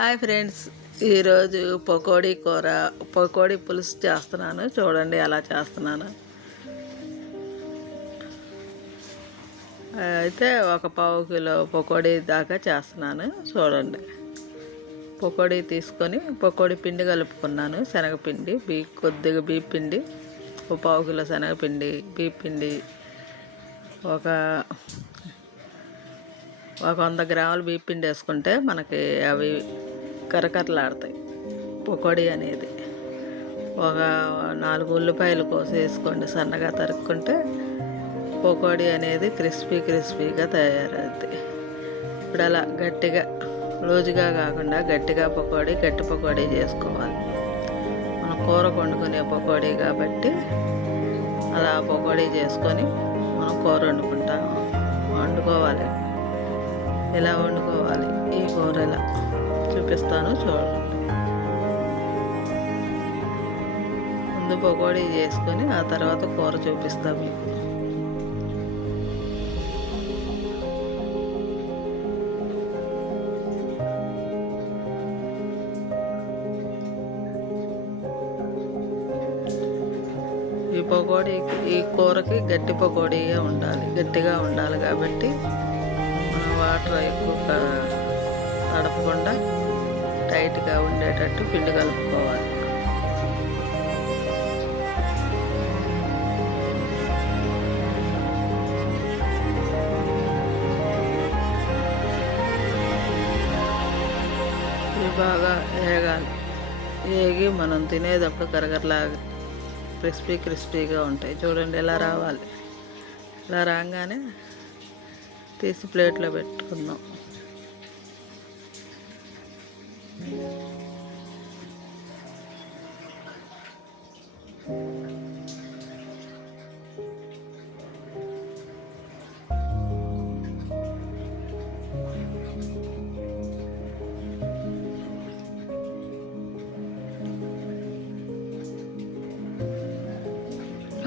Hi friends. ఈరోజు పకోడీ కూర పకోడీ పులుసు చేస్తున్నాను. చూడండి ఎలా చేస్తున్నాను. అయితే ఒక పావు కిలో పకోడీ దాకా చేస్తున్నాను. చూడండి. పకోడీ తీసుకొని పకోడీ పిండి కలుపుకున్నాను. శనగపిండి బీ కొద్దిగా బీ పిండి ఒక పావు కిలో శనగపిండి బీ పిండి ఒక ఒక వంద గ్రాములు బీపిండి వేసుకుంటే మనకి అవి కరకరలాడతాయి. పకోడీ అనేది. ఒక నాలుగు ఉల్లిపాయలు కోసేసుకోండి సన్నగా తరుక్కుంటే పకోడీ అనేది క్రిస్పీ క్రిస్పీగా తయారవుతుంది ఇప్పుడు అలా గట్టిగా లూజుగా కాకుండా గట్టిగా పకోడీ గట్టి పకోడీ చేసుకోవాలి. మనం కూర వండుకునే పకోడీ కాబట్టి అలా పకోడీ చేసుకొని మనం కూర వండుకుంటాం. వండుకోవాలి. ఎలా వండుకోవాలి? ఈ కూర ఎలా చూపిస్తాను చూడండి. ముందు పకోడీ చేసుకొని ఆ తర్వాత కూర చూపిస్తాను మీకు. ఈ పకోడీ ఈ కూరకి గట్టి పకోడీగా ఉండాలి. గట్టిగా ఉండాలి కాబట్టి మనం వాటర్ ఎక్కువ తడపకుండా టైట్గా ఉండేటట్టు పిండి కలుపుకోవాలి. ఇవి బాగా వేగాలి. వేగి మనం తినేటప్పుడు కరగరలాగా క్రిస్పీ క్రిస్పీగా ఉంటాయి. చూడండి ఎలా రావాలి. ఇలా రాగానే తీసి ప్లేట్లో పెట్టుకుందాం.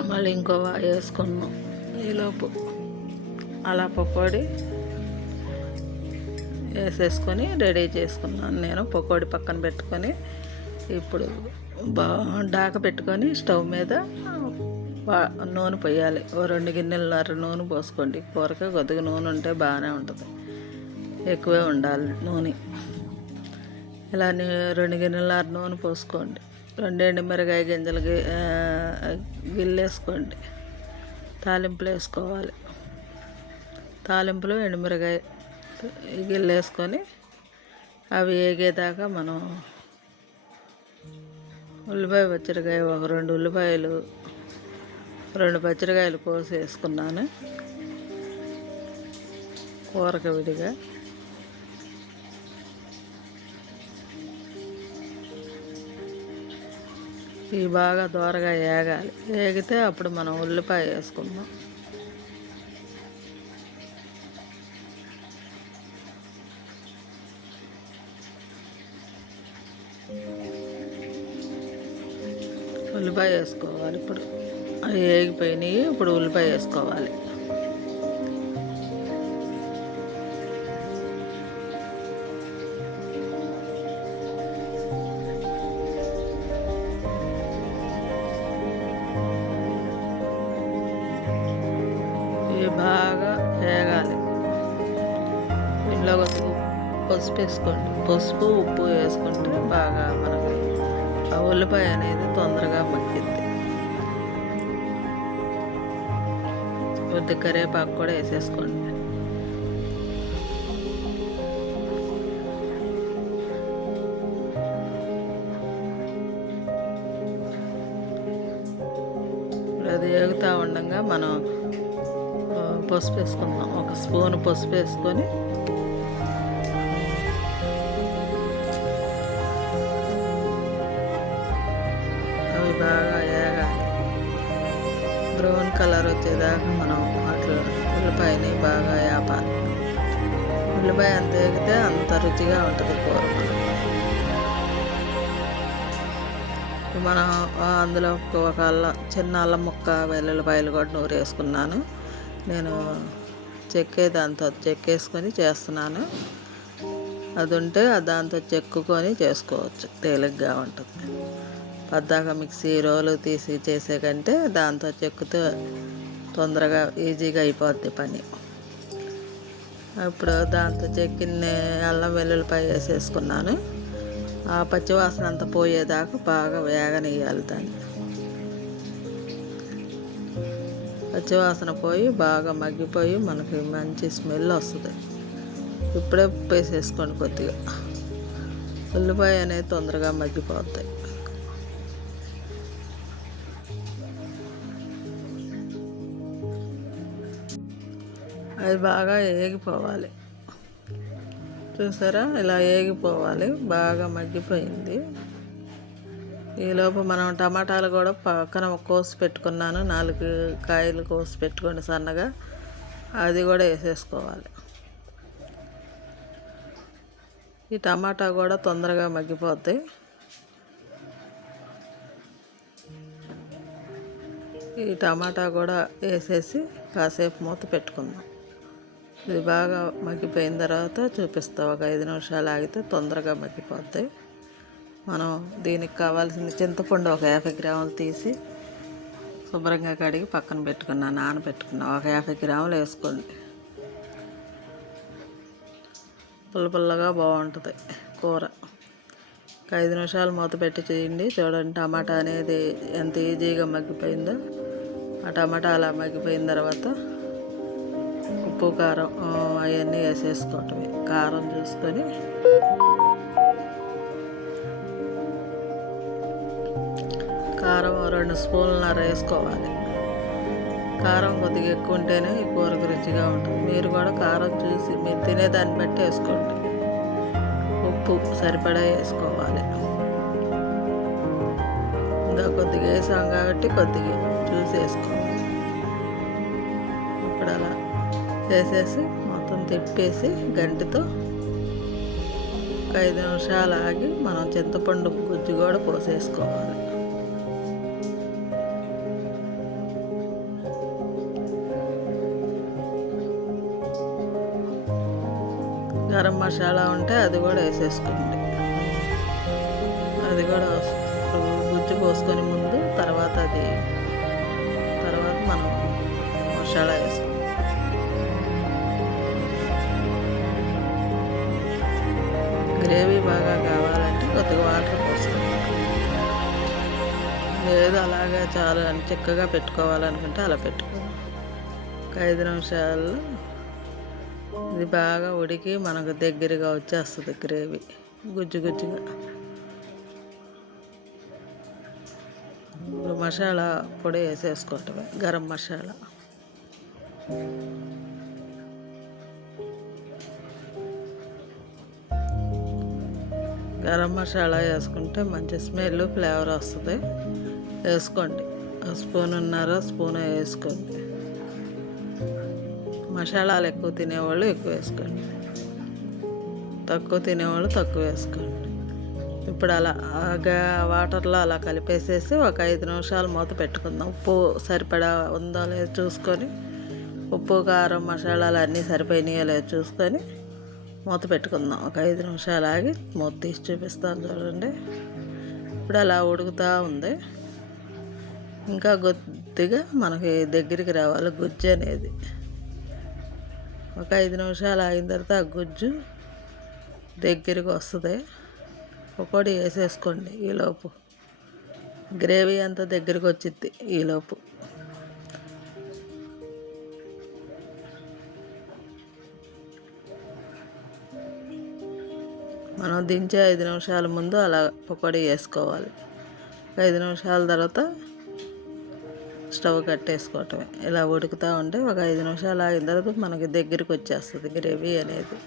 మళ్ళీ ఇంకో వేసుకున్నాం ఈలోపు అలా పకోడీ వేసేసుకొని రెడీ చేసుకున్నాను నేను. పకోడీ పక్కన పెట్టుకొని ఇప్పుడు బా డాక పెట్టుకొని స్టవ్ మీద నూనె పోయాలి. ఓ రెండు గిన్నెలన్నర నూనె పోసుకోండి. కూరకి కొద్దిగా నూనె ఉంటే బాగానే ఉంటుంది. ఎక్కువే ఉండాలి నూనె. ఇలా రెండు గిన్నెలన్నర నూనె పోసుకోండి. రెండు ఎండుమిరకాయ గింజలు గిల్లేసుకోండి. తాలింపులు వేసుకోవాలి. తాలింపులు ఎండుమిరకాయ గిల్లేసుకొని అవి వేగేదాకా మనం ఉల్లిపాయ పచ్చడికాయ ఒక రెండు ఉల్లిపాయలు రెండు పచ్చడికాయలు కోసి వేసుకున్నాను. కూరకు విడిగా. ఇవి బాగా దోరగా వేగాలి వేగితే అప్పుడు మనం ఉల్లిపాయ వేసుకుందాం. ఉల్లిపాయ వేసుకోవాలి ఇప్పుడు. అవి వేగిపోయినాయి ఇప్పుడు ఉల్లిపాయ వేసుకోవాలి. ఇవి బాగా వేగాలి. ఇంట్లో పసుపు వేసుకోండి. పసుపు ఉప్పు వేసుకుంటే బాగా మనకి ఆ ఉల్లిపాయ అనేది తొందరగా మగ్గిద్ది కొద్ది కరివేపాకు కూడా వేసేసుకోండి. అది ఎగుతూ ఉండగా మనం పసుపు వేసుకుందాం. ఒక స్పూన్ పసుపు వేసుకొని కలర్ వచ్చేదాకా మనం అట్లా ఉల్లిపాయని బాగా వేపాలి ఉల్లిపాయ అంత వేగితే అంత రుచిగా ఉంటుంది కూర మనం అందులో ఒక ఒక అల్లం చిన్న అల్లం ముక్క వెల్లుల్లిపాయలు కూడా నూరు వేసుకున్నాను. నేను చెక్కే దాంతో చెక్కేసుకొని చేస్తున్నాను. అది ఉంటే దాంతో చెక్కుకొని చేసుకోవచ్చు. తేలిగ్గా ఉంటుంది. పద్దాక మిక్సీ రోలు తీసి చేసే కంటే దాంతో చెక్కుతో తొందరగా ఈజీగా అయిపోద్ది పని. ఇప్పుడు దాంతో చెక్కిన అల్లం వెల్లుల్లిపాయ వేసేసుకున్నాను. ఆ పచ్చివాసన అంతా పోయేదాకా బాగా వేగనియ్యాలి దాన్ని. పచ్చివాసన పోయి బాగా మగ్గిపోయి మనకి మంచి స్మెల్ వస్తుంది. ఇప్పుడే ఉప్పు వేసేసుకోండి కొద్దిగా. ఉల్లిపాయ అనేది తొందరగా మగ్గిపోతాయి. అది బాగా ఏగిపోవాలి. చూసారా? ఇలా ఏగిపోవాలి. బాగా మగ్గిపోయింది. ఈలోపు మనం టమాటాలు కూడా పక్కన కోసి పెట్టుకున్నాను. నాలుగు కాయలు కోసి పెట్టుకోండి సన్నగా. అది కూడా వేసేసుకోవాలి. ఈ టమాటా కూడా తొందరగా మగ్గిపోతాయి ఈ టమాటా కూడా వేసేసి కాసేపు మూత పెట్టుకుందాం. ఇది బాగా మగ్గిపోయిన తర్వాత చూపిస్తా. ఒక ఐదు నిమిషాలు ఆగితే తొందరగా మగ్గిపోతాయి మనం దీనికి కావాల్సిన చింతపండు ఒక యాభై గ్రాములు తీసి శుభ్రంగా కడిగి పక్కన పెట్టుకున్నా నానబెట్టుకున్నా. ఒక యాభై గ్రాములు వేసుకోండి. పుల్ల పుల్లగా బాగుంటుంది కూర. ఒక ఐదు నిమిషాలు మూత పెట్టి చేయండి. చూడండి టమాటా అనేది ఎంత ఈజీగా మగ్గిపోయిందో. ఆ టమాటా అలా మగ్గిపోయిన తర్వాత ఉప్పు కారం అవన్నీ వేసేసుకోవటమే. కారం చూసుకొని కారం రెండు స్పూన్లన్నర వేసుకోవాలి. కారం కొద్దిగా ఎక్కువ ఉంటేనే ఈ కూరకు రుచిగా ఉంటుంది. మీరు కూడా కారం చూసి మీరు తినేదాన్ని బట్టి వేసుకోండి. ఉప్పు సరిపడా వేసుకోవాలి. ఇంకా కొద్దిగా వేసాం కాబట్టి కొద్దిగా చూసి వేసుకోవాలి. ఇప్పుడు అలా వేసేసి మొత్తం తిప్పేసి గంటితో ఒక ఐదు నిమిషాలు ఆగి మనం చింతపండు గుజ్జు కూడా పోసేసుకోవాలి. గరం మసాలా ఉంటే అది కూడా వేసేసుకోండి. అది కూడా గుజ్జు పోసుకొని ముందు తర్వాత అది తర్వాత మనం మసాలా వేసుకోవాలి. కొద్దిగా వాటర్ పోసుకోండి లేదు అలాగా చాలా చిక్కగా పెట్టుకోవాలనుకుంటే అలా పెట్టుకో ఒక ఐదు నిమిషాలు. ఇది బాగా ఉడికి మనకు దగ్గరగా వచ్చేస్తుంది గ్రేవీ. గుజ్జు గుజ్జుగా. ఇప్పుడు మసాలా పొడి వేసేసుకుంటామే గరం మసాలా. గరం మసాలా వేసుకుంటే మంచి స్మెల్ ఫ్లేవర్ వస్తుంది. వేసుకోండి. స్పూన్ ఉన్నారో స్పూన్ వేసుకోండి. మసాలాలు ఎక్కువ తినేవాళ్ళు ఎక్కువ వేసుకోండి. తక్కువ తినేవాళ్ళు తక్కువ వేసుకోండి. ఇప్పుడు అలా వాటర్లో అలా కలిపేసేసి ఒక ఐదు నిమిషాలు మూత పెట్టుకుందాం. ఉప్పు సరిపడా ఉందో లేదో చూసుకొని ఉప్పు కారం మసాలాలు అన్నీ సరిపోయినాయో లేదో చూసుకొని మూత పెట్టుకుందాం. ఒక ఐదు నిమిషాలు ఆగి మూత తీసి చూపిస్తాను చూడండి. ఇప్పుడు అలా ఉడుకుతూ ఉంది. ఇంకా కొద్దిగా మనకి దగ్గరికి రావాలి గుజ్జు అనేది. ఒక ఐదు నిమిషాలు ఆగిన తర్వాత ఆ గుజ్జు దగ్గరికి వస్తుంది. పకోడీ వేసేసుకోండి ఈలోపు గ్రేవీ అంతా దగ్గరికి వచ్చింది ఈలోపు మనం దించే ఐదు నిమిషాల ముందు అలా పకోడీ వేసుకోవాలి. ఐదు నిమిషాల తర్వాత స్టవ్ కట్టేసుకోవటమే. ఇలా ఉడుకుతూ ఉంటే ఒక ఐదు నిమిషాలు ఆగిన తర్వాత మనకి దగ్గరికి వచ్చేస్తుంది గ్రేవీ అనేది.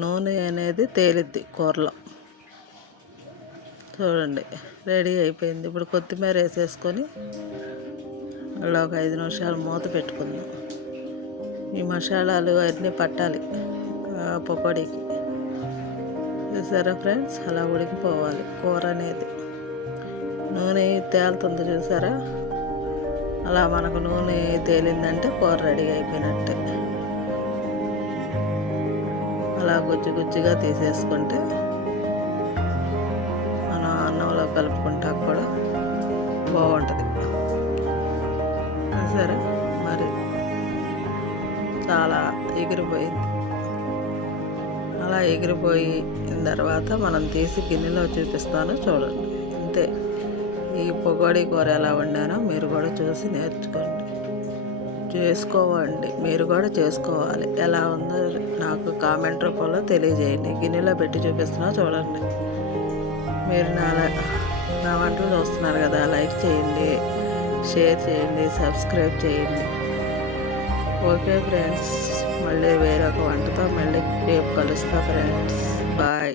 నూనె అనేది తేలిద్ది కూరలో. చూడండి రెడీ అయిపోయింది. ఇప్పుడు కొత్తిమీర వేసేసుకొని అలా ఒక ఐదు నిమిషాలు మూత పెట్టుకుందాం. ఈ మసాలాలు అన్నీ పట్టాలి పకోడీకి చూసారా ఫ్రెండ్స్? అలా ఉడికిపోవాలి కూర అనేది. నూనె తేలుతుంది చూసారా? అలా మనకు నూనె తేలిందంటే కూర రెడీ అయిపోయినట్టే. అలా గుజ్జు గుజ్జుగా తీసేసుకుంటే మనం అన్నంలో కలుపుకుంటా కూడా బాగుంటుంది. సరే మరి చాలా ఎగిరిపోయింది. అలా ఎగిరిపోయిన తర్వాత మనం తీసి గిన్నెలో చూపిస్తాను చూడండి. అంతే. ఈ పొగోడి కూర ఎలా వండానో మీరు కూడా చూసి నేర్చుకోండి. చేసుకోవండి. మీరు కూడా చేసుకోవాలి. ఎలా ఉందో నాకు కామెంట్ రూపంలో తెలియజేయండి. గిన్నెలో పెట్టి చూపిస్తున్నా చూడండి. మీరు నా నా వంటలు చూస్తున్నారు కదా లైక్ చేయండి షేర్ చేయండి సబ్స్క్రైబ్ చేయండి. Okay friends. మళ్ళీ వేరొక వంటతో మళ్ళీ రేపు కలుస్తా ఫ్రెండ్స్ బాయ్